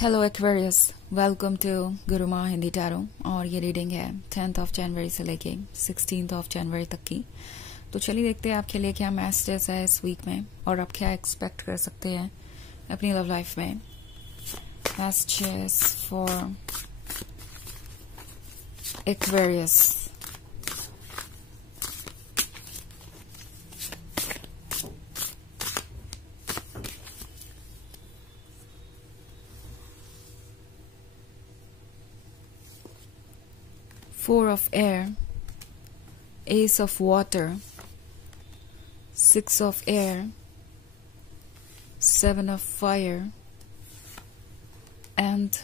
Hello Aquarius, welcome to Guruma Hindi tarot. और ये reading है 10th ऑफ जनवरी से लेके 16th ऑफ जनवरी तक की। तो चलिए देखते हैं आपके लिए क्या मैसेजेस है इस वीक में और आप क्या एक्सपेक्ट कर सकते हैं अपनी लव लाइफ में। Messages for Aquarius. Four of air, Ace of water, Six of air, Seven of fire, and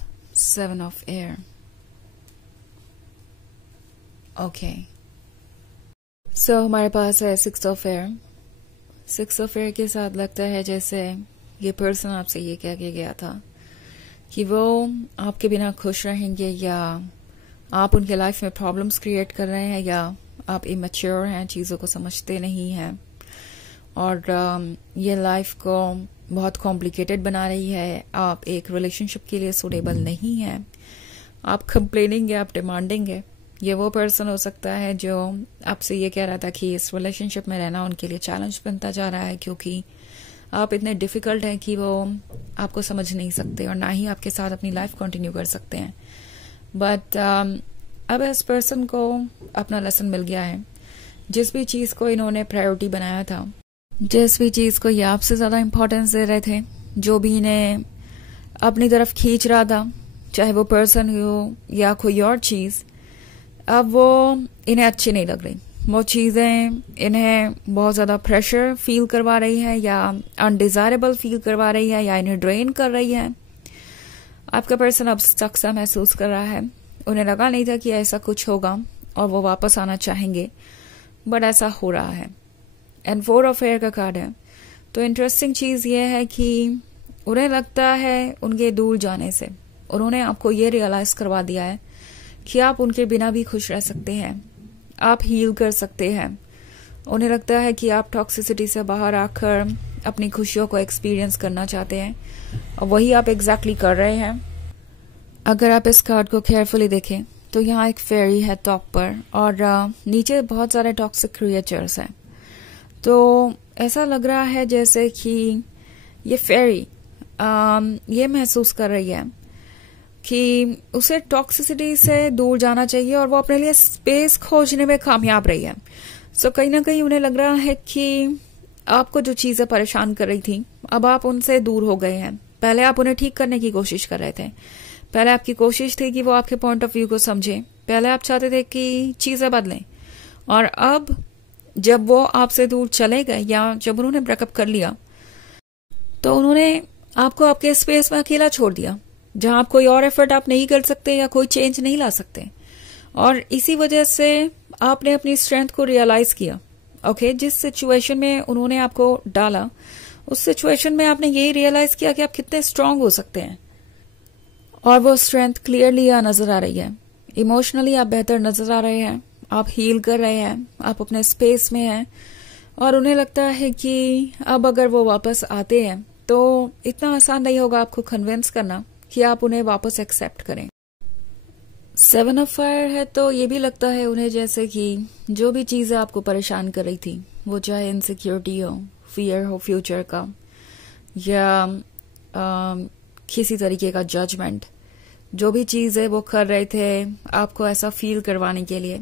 Seven of air. Okay. So हमारे पास है Six of air. Six of air के साथ लगता है जैसे ये पर्सन आपसे ये कह के गया था कि वो आपके बिना खुश रहेंगे, या आप उनके लाइफ में प्रॉब्लम्स क्रिएट कर रहे हैं, या आप इमेच्योर हैं, चीज़ों को समझते नहीं हैं और ये लाइफ को बहुत कॉम्प्लिकेटेड बना रही है। आप एक रिलेशनशिप के लिए सूटेबल नहीं है, आप कंप्लेनिंग है, आप डिमांडिंग है। ये वो पर्सन हो सकता है जो आपसे ये कह रहा था कि इस रिलेशनशिप में रहना उनके लिए चैलेंज बनता जा रहा है, क्योंकि आप इतने डिफिकल्ट हैं कि वो आपको समझ नहीं सकते और ना ही आपके साथ अपनी लाइफ कंटिन्यू कर सकते हैं। बट अब इस पर्सन को अपना लेसन मिल गया है। जिस भी चीज़ को इन्होंने प्रायोरिटी बनाया था, जिस भी चीज़ को ये आपसे ज़्यादा इम्पोर्टेंस दे रहे थे, जो भी इन्हें अपनी तरफ खींच रहा था, चाहे वो पर्सन हो या कोई और चीज़, अब वो इन्हें अच्छी नहीं लग रही। वो चीज़ें इन्हें बहुत ज़्यादा प्रेशर फील करवा रही है, या अनडिजायरेबल फील करवा रही है, या इन्हें ड्रेन कर रही है। आपका पर्सन अब स्टक सा महसूस कर रहा है। उन्हें लगा नहीं था कि ऐसा कुछ होगा और वो वापस आना चाहेंगे, बट ऐसा हो रहा है। एंड फोर ऑफ एयर का कार्ड है। तो इंटरेस्टिंग चीज़ ये है कि उन्हें लगता है उनके दूर जाने से उन्होंने आपको ये रियलाइज करवा दिया है कि आप उनके बिना भी खुश रह सकते हैं, आप हील कर सकते हैं। उन्हें लगता है कि आप टॉक्सिसिटी से बाहर आकर अपनी खुशियों को एक्सपीरियंस करना चाहते हैं, और वही आप एग्जैक्टली कर रहे हैं। अगर आप इस कार्ड को केयरफुली देखें तो यहाँ एक फेरी है टॉप पर, और नीचे बहुत सारे टॉक्सिक क्रिएचर्स हैं। तो ऐसा लग रहा है जैसे कि ये फेरी ये महसूस कर रही है कि उसे टॉक्सिसिटी से दूर जाना चाहिए और वो अपने लिए स्पेस खोजने में कामयाब रही है। सो कहीं ना कहीं उन्हें लग रहा है कि आपको जो चीज़ें परेशान कर रही थी, अब आप उनसे दूर हो गए हैं। पहले आप उन्हें ठीक करने की कोशिश कर रहे थे, पहले आपकी कोशिश थी कि वो आपके पॉइंट ऑफ व्यू को समझे, पहले आप चाहते थे कि चीज़ें बदलें, और अब जब वो आपसे दूर चले गए या जब उन्होंने ब्रेकअप कर लिया, तो उन्होंने आपको आपके स्पेस में अकेला छोड़ दिया, जहां आप कोई और एफर्ट आप नहीं कर सकते या कोई चेंज नहीं ला सकते। और इसी वजह से आपने अपनी स्ट्रेंथ को रियलाइज किया। ओके, जिस सिचुएशन में उन्होंने आपको डाला, उस सिचुएशन में आपने यही रियलाइज किया कि आप कितने स्ट्रांग हो सकते हैं, और वो स्ट्रेंथ क्लियरली यहाँ नजर आ रही है। इमोशनली आप बेहतर नजर आ रहे हैं, आप हील कर रहे हैं, आप अपने स्पेस में हैं, और उन्हें लगता है कि अब अगर वो वापस आते हैं तो इतना आसान नहीं होगा आपको कन्विंस करना कि आप उन्हें वापस एक्सेप्ट करें। सेवन ऑफ फायर है, तो ये भी लगता है उन्हें जैसे कि जो भी चीज़ें आपको परेशान कर रही थी, वो चाहे इनसिक्योरिटी हो, फियर हो फ्यूचर का, या किसी तरीके का जजमेंट, जो भी चीज़ है वो कर रहे थे आपको ऐसा फील करवाने के लिए,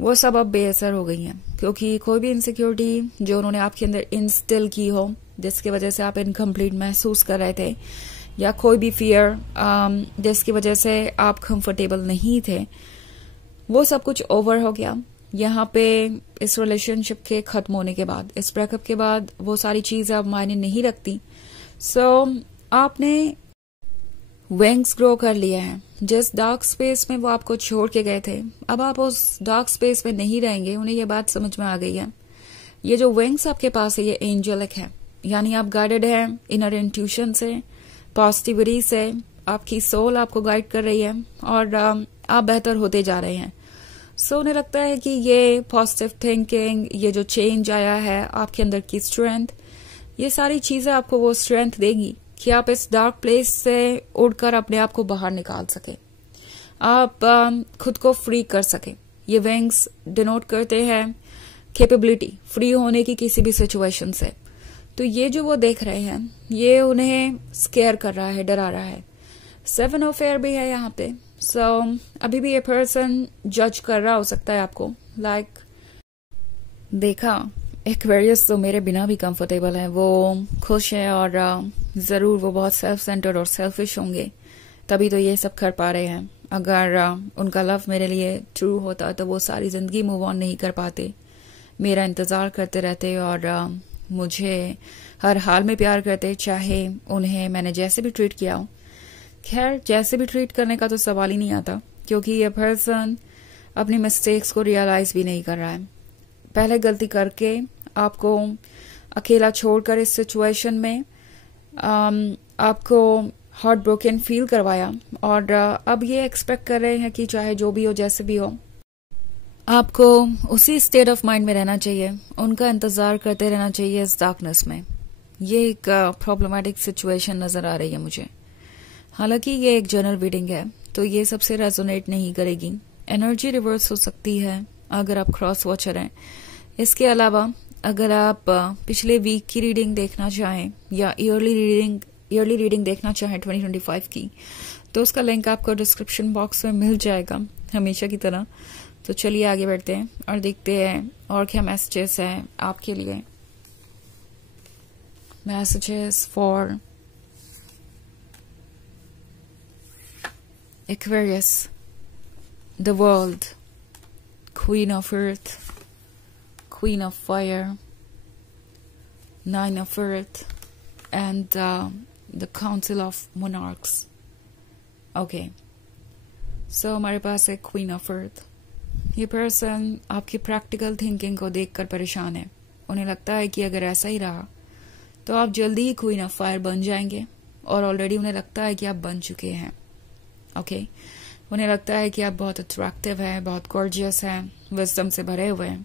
वो सब अब बेअसर हो गई हैं। क्योंकि कोई भी इनसिक्योरिटी जो उन्होंने आपके अंदर इंस्टिल की हो, जिसकी वजह से आप इनकम्प्लीट महसूस कर रहे थे, या कोई भी फियर जिसकी वजह से आप कंफर्टेबल नहीं थे, वो सब कुछ ओवर हो गया। यहाँ पे इस रिलेशनशिप के खत्म होने के बाद, इस ब्रेकअप के बाद, वो सारी चीजें अब मायने नहीं रखती। सो आपने विंग्स ग्रो कर लिए हैं। जिस डार्क स्पेस में वो आपको छोड़ के गए थे, अब आप उस डार्क स्पेस में नहीं रहेंगे। उन्हें ये बात समझ में आ गई है। ये जो विंग्स आपके पास है, ये एंजेलिक है, यानी आप गाइडेड हैं इनर इंट्यूशन से, पॉजिटिविटी से। आपकी सोल आपको गाइड कर रही है और आप बेहतर होते जा रहे हैं। सो उन्हें लगता है कि ये पॉजिटिव थिंकिंग, ये जो चेंज आया है आपके अंदर की स्ट्रेंथ, ये सारी चीजें आपको वो स्ट्रेंथ देगी कि आप इस डार्क प्लेस से उड़कर अपने आप को बाहर निकाल सके, आप खुद को फ्री कर सके। ये विंग्स डिनोट करते हैं कैपेबिलिटी फ्री होने की किसी भी सिचुएशन से। तो ये जो वो देख रहे हैं ये उन्हें स्केयर कर रहा है, डरा रहा है। 7 ऑफ एयर भी है यहाँ पे। सो अभी भी ये पर्सन जज कर रहा हो सकता है आपको, लाइक देखा एक्वेरियस तो मेरे बिना भी कंफर्टेबल है, वो खुश है और जरूर वो बहुत सेल्फ सेंटर्ड और सेल्फिश होंगे, तभी तो ये सब कर पा रहे हैं। अगर उनका लव मेरे लिए ट्रू होता तो वो सारी जिंदगी मूव ऑन नहीं कर पाते, मेरा इंतजार करते रहते और मुझे हर हाल में प्यार करते, चाहे उन्हें मैंने जैसे भी ट्रीट किया हो। खैर जैसे भी ट्रीट करने का तो सवाल ही नहीं आता, क्योंकि ये पर्सन अपनी मिस्टेक्स को रियलाइज भी नहीं कर रहा है। पहले गलती करके आपको अकेला छोड़कर इस सिचुएशन में आपको हार्ट ब्रोकन फील करवाया और अब ये एक्सपेक्ट कर रहे हैं कि चाहे जो भी हो जैसे भी हो आपको उसी स्टेट ऑफ माइंड में रहना चाहिए, उनका इंतजार करते रहना चाहिए इस डार्कनेस में। ये एक प्रॉब्लमेटिक सिचुएशन नजर आ रही है मुझे। हालांकि ये एक जनरल रीडिंग है तो ये सबसे रेजोनेट नहीं करेगी, एनर्जी रिवर्स हो सकती है अगर आप क्रॉस वॉचर हैं। इसके अलावा अगर आप पिछले वीक की रीडिंग देखना चाहें या ईयरली रीडिंग देखना चाहें 2025 की, तो उसका लिंक आपको डिस्क्रिप्शन बॉक्स में मिल जाएगा हमेशा की तरह। तो चलिए आगे बढ़ते हैं और देखते हैं और क्या मैसेजेस हैं आपके लिए। Messages for Aquarius, the world, Queen of Earth, Queen of Fire, 9 of Earth, and the Council of Monarchs. Okay, so हमारे पास है Queen of Earth। ये पर्सन आपकी प्रैक्टिकल थिंकिंग को देखकर परेशान है। उन्हें लगता है कि अगर ऐसा ही रहा तो आप जल्दी ही क्वीन ऑफ फायर बन जाएंगे, और ऑलरेडी उन्हें लगता है कि आप बन चुके हैं। ओके, उन्हें लगता है कि आप बहुत अट्रैक्टिव हैं, बहुत गॉर्जियस हैं, विजडम से भरे हुए हैं,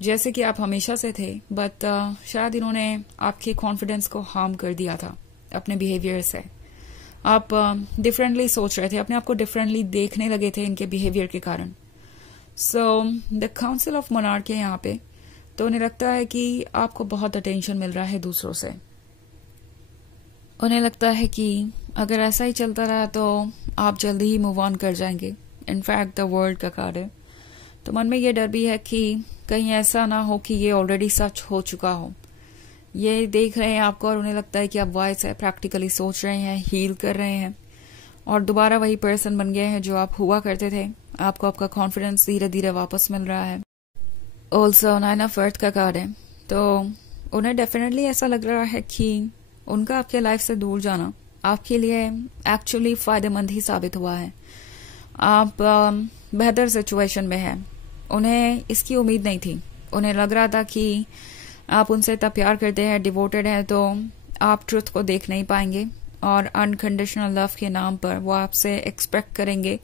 जैसे कि आप हमेशा से थे। बट शायद इन्होंने आपके कॉन्फिडेंस को हार्म कर दिया था अपने बिहेवियर से। आप डिफरेंटली सोच रहे थे, अपने आप को डिफरेंटली देखने लगे थे इनके बिहेवियर के कारण। So the council of monarch है यहाँ पे, तो उन्हें लगता है कि आपको बहुत अटेंशन मिल रहा है दूसरों से। उन्हें लगता है कि अगर ऐसा ही चलता रहा तो आप जल्दी ही मूव ऑन कर जाएंगे। इनफैक्ट द वर्ल्ड का कार्ड है, तो मन में ये डर भी है कि कहीं ऐसा ना हो कि ये ऑलरेडी सच हो चुका हो। ये देख रहे हैं आपको और उन्हें लगता है कि आप वाइस है, प्रैक्टिकली सोच रहे हैं, हील कर रहे हैं और दोबारा वही पर्सन बन गए हैं जो आप हुआ करते थे। आपको आपका कॉन्फिडेंस धीरे धीरे वापस मिल रहा है। ऑल्सो 9 ऑफ अर्थ का कार्ड है, तो उन्हें डेफिनेटली ऐसा लग रहा है कि उनका आपके लाइफ से दूर जाना आपके लिए एक्चुअली फायदेमंद ही साबित हुआ है। आप बेहतर सिचुएशन में हैं। उन्हें इसकी उम्मीद नहीं थी। उन्हें लग रहा था कि आप उनसे इतना प्यार करते हैं, डिवोटेड हैं, तो आप ट्रुथ को देख नहीं पाएंगे और अनकंडीशनल लव के नाम पर वो आपसे एक्सपेक्ट करेंगे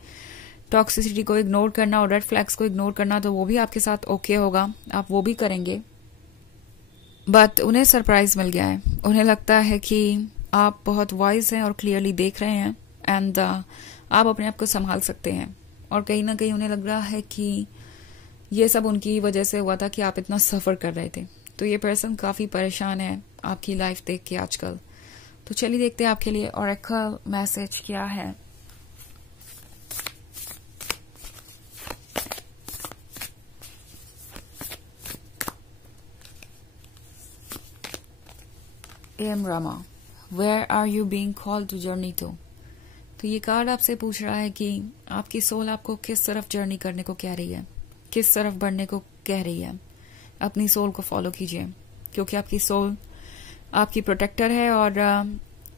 टॉक्सिसिटी को इग्नोर करना और रेड फ्लैग्स को इग्नोर करना, तो वो भी आपके साथ ओके होगा, आप वो भी करेंगे। बट उन्हें सरप्राइज मिल गया है। उन्हें लगता है कि आप बहुत वाइज हैं और क्लियरली देख रहे हैं एंड आप अपने आप को संभाल सकते हैं, और कहीं ना कहीं उन्हें लग रहा है कि ये सब उनकी वजह से हुआ था कि आप इतना सफर कर रहे थे। तो ये पर्सन काफी परेशान है आपकी लाइफ देख के आजकल। तो चलिए देखते हैं आपके लिए ऑरेकल मैसेज क्या है। M Rama, where are you being called to journey to. तो ये कार्ड आपसे पूछ रहा है कि आपकी सोल आपको किस तरफ जर्नी करने को कह रही है, किस तरफ बढ़ने को कह रही है। अपनी सोल को फॉलो कीजिए, क्योंकि आपकी सोल आपकी प्रोटेक्टर है और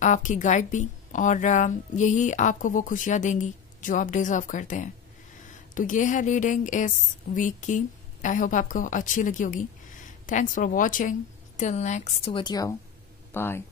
आपकी गाइड भी, और यही आपको वो खुशियां देंगी जो आप डिजर्व करते हैं। तो ये है रीडिंग इस वीक की। आई होप आपको अच्छी लगी होगी। Thanks for watching. Till next video, bye.